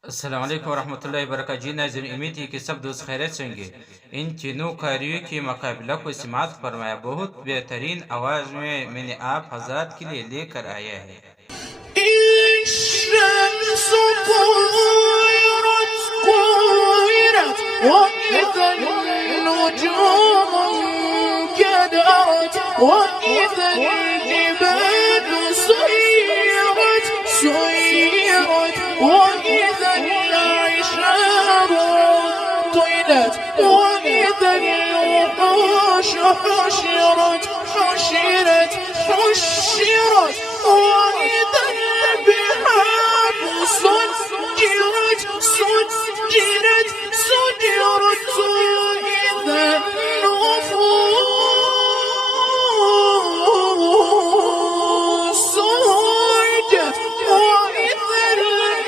अस्सलाम वालेकुम वरहमतुल्लाहि वबरकातुहू। जी नाज़रीन, उम्मीद है कि सब दोस्त खैरियत से होंगे। इन तीनों कारियों के मुकाबला को समाअत फरमाया। बहुत बेहतरीन आवाज़ में मैंने आप हज़रात के लिए लेकर आया है। الشمس كورت كورت وإذا النجوم انكدرت وإذا الجبال سيرت سيرت وإذا العشار عطلت وإذا الوحوش حشرت حشرت حشرت وإذا البحار سجرت سجرت سجرت وإذا النفوس زوجت وإذا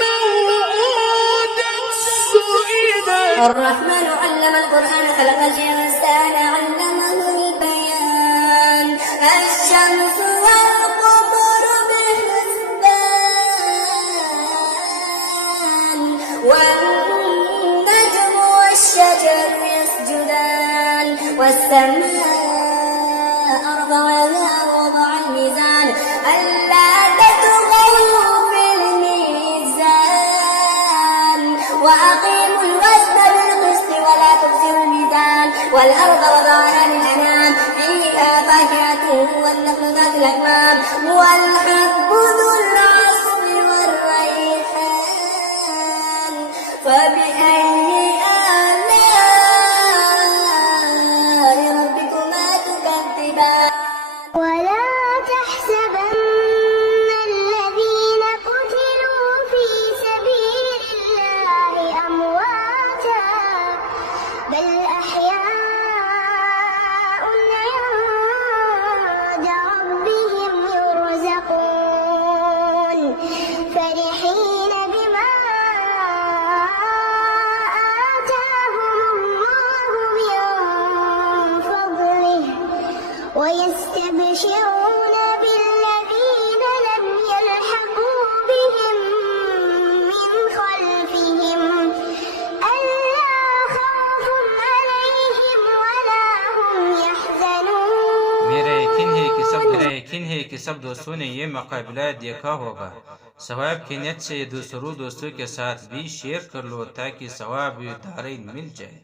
الموءودة سئلت. الرحمن علم القرآن خلق الإنسان علمه البيان. الشمس والقمر بحسبان والنجم والشجر يسجدان والسماء رفعها ووضع الميزان ألا تطغوا في الميزان وأقيموا الوزن بالقسط ولا تخسروا الميزان والأرض وضعها للأنام فيها فاكهة والنخل ذات الأكمام والحب ذو العصف والريحان فبأي آلاء ربكما تكذبان. ولا تحسبن الذين قتلوا في سبيل الله أمواتا بل أحياء عند ربهم يرزقون فرحين بما آتاهم الله من فضله ويستبشرون بالذين لم يلحقوا بهم من خلفهم ألا خوف عليهم ولا هم يحزنون. मेरा यकीन है कि सब दोस्तों ने ये मुकाबला देखा होगा। सवाब की नियत से दूसरों दोस्तों के साथ भी शेयर कर लो ताकि सवाब दारैन मिल जाए।